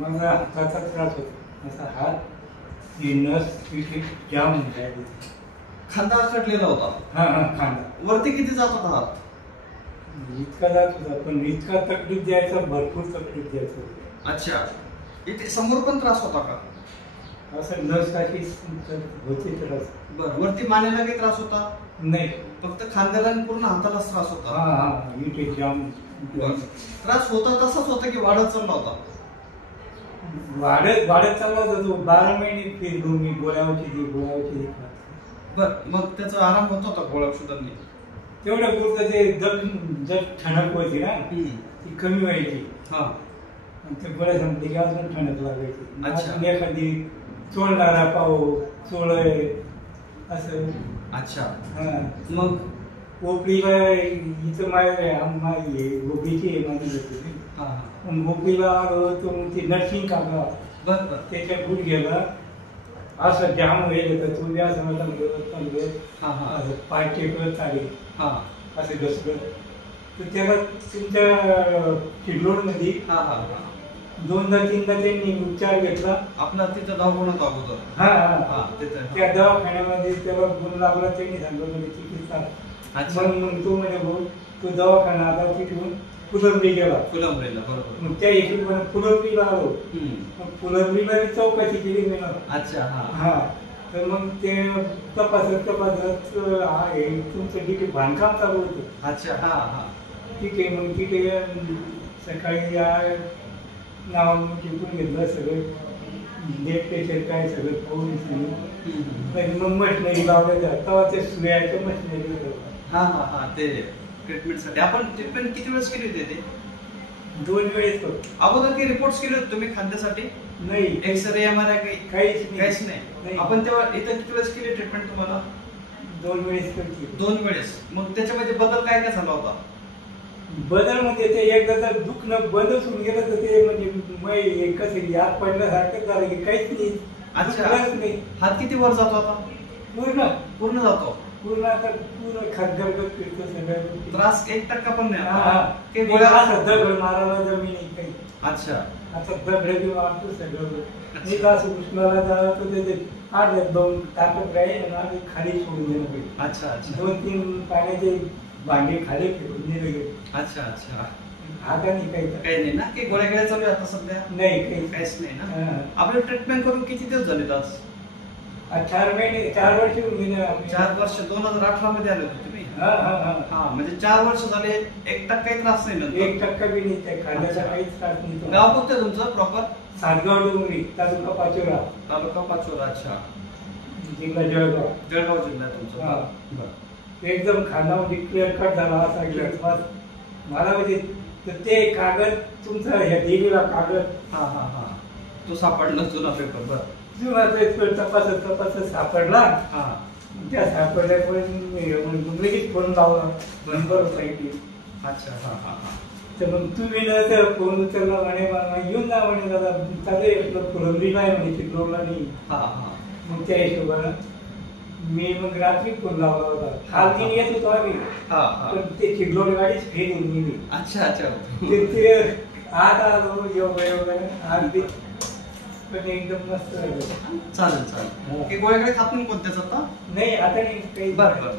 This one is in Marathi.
मग हाताचा त्रास होतो, असा हात ही नस तिथे जाम झाली. खांदा कटलेला होता. हा हा, खांदा वरती किती जात होता हात? इतका जात होता, पण इतका तकलीफ द्यायचा, भरपूर तकलीफ द्यायचा. अच्छा, इथे समोर पण त्रास होता का? असं नस काही होते त्रास. बर, वरती मानेला काही त्रास होता? नाही, फक्त खांद्याला आणि पूर्ण हातालाच त्रास होता. हा हा, इथे जाम. त्रास होता तसाच होता की वाढत चालला होता? वाढत वाढत चालला होता तो. 12 महिने फिरलो मी, गोळ्यावरची. बर, मग त्याचा आराम होत होता गोळ्या औषधांनी? तेवढं पुरतं ते जग ठणक होती ना, ती कमी व्हायची. हा, ते गोळ्या संपली की अजून ठणक लागायची. अच्छा. अजून एखादी चोळणारा पाहू, चोळय असं. अच्छा. हा, मग गोपीला इथं माझी गोपीची आहे, माझी गोपी. हा हा. मग गोपीला आलो तो ती नर्सिंग काढला. बर बर. त्याच्या गुड गेला, असं जाम होईल तर तू द्या समजलं. हा हा. असं पाय टेकत चालेल, हा, असं घसलं तर त्याला तुमच्या चिडलोडमध्ये हा हा हा. 2दा-3दा त्यांनी उपचार घेतला. आपला तिथं दवाखान्यात अगोदर? हा हा, हा, तिथं. त्या दवाखान्यामध्ये त्याला गुण लागला, त्यांनी सांगितलं चिकित्सा. अच्छा. मग तो म्हणजे भाऊ, तो दवाखाना आता तिथून फुलंब्री गेला. फुलंब्रीला, बरोबर. मग त्या हिशोबाने फुलंब्रीला आलो. मग फुलंब्रीला चौकशी केली मी. अच्छा. हा हा, तर मग ते तपासत हे तुमचं तिथे बांधकाम चालू होतं. अच्छा. हा हा. ठीक आहे, मग तिथे सकाळी नाव टिपून घेतलं सगळं, डेट पेशंट काय सगळं पाहून सांगितलं. मग मशिनरी लावलं, तेव्हा ते सुयाचं मशिनरी होतं. हा हा हा, ते ट्रीटमेंटसाठी. आपण ट्रीटमेंट किती वेळेस केली होती ते? 2 वेळेस होतं. अगोदर काही रिपोर्ट्स केले होते तुम्ही खांद्यासाठी? नाही, एक्सरे, MRI काहीच नाही. नाही. आपण तेव्हा इथं किती वेळेस केली ट्रीटमेंट तुम्हाला? 2 वेळेस करते. 2 वेळेस. मग त्याच्यामध्ये बदल काय काय झाला होता? बदल म्हणजे ते एकदा जर दुखणं बंदच होऊन गेलं तर ते म्हणजे कसं याद पडल्यासारखं झालं की काहीच नाही. अच्छा. दुखलंच नाही. हात किती वर जातो आता? पूर्ण जातो. आता पूर्ण खदगरगत फिरतो सगळं. त्रास 1% पण नाही? काही गोळ्या असं दगड मारायला जमीन काही. अच्छा. आता दगड घेऊन मारतो सगळं. मी तर असं उष्णाला जातो त्याचे 8-2 टाकत राहील आणि खाली सोडून दिलं पाहिजे. अच्छा अच्छा. 2-3 पाण्याचे भांडे खाली फेकून दिले. अच्छा अच्छा. आता नाही काही नाही ना? काही गोळ्या चालू आहे आता सध्या? नाही, काहीच नाही ना? आपलं ट्रीटमेंट करून किती दिवस झाले आज? 4 महिने, 4 वर्ष होऊन गेले. 4 वर्ष. 2018 मध्ये आले होते तुम्ही? हा, म्हणजे 4 वर्ष झाले. 1% त्रास नाही नंतर? 1% बी नाही. त्या खांद्याचा काहीच त्रास नाही. गाव कोणतं तुमचं प्रॉपर? सातगाव डोंगरी, तालुका पाचोरा. अच्छा. जिल्हा जळगाव. जळगाव जिल्हा तुमचा? एकदम खांदा म्हणजे क्लिअर कट झाला असा ग्लास मला. म्हणजे ते कागद तुमचा ह्या देवीला कागद. हा हा हा. तो सापडला जुना पेपर? बर. जुना पेपर तपासत सापडला. हा. त्या सापडल्यामुळे लगेच फोन लावला, नंबर सांगितली. अच्छा. हा हा हा. तर मग तुम्ही ना तर फोन उचलला म्हणे, मला घेऊन जा म्हणे, दादा चालेल फुलंब्रीला आहे म्हणे, चिखलोडला नाही. हा हा. मग त्या हिशोबानं मी मग रात्री फोन लावला होता. काल दिन येत होतो आम्ही, पण ते चिखलोड गाडीच फेल होऊन गेली. अच्छा अच्छा. ते आता आलो योगाने पण एकदम मस्त. चालेल. गोळ्याकडे खात नाही कोणत्याच आता? नाही, आता नाही काही. बरं.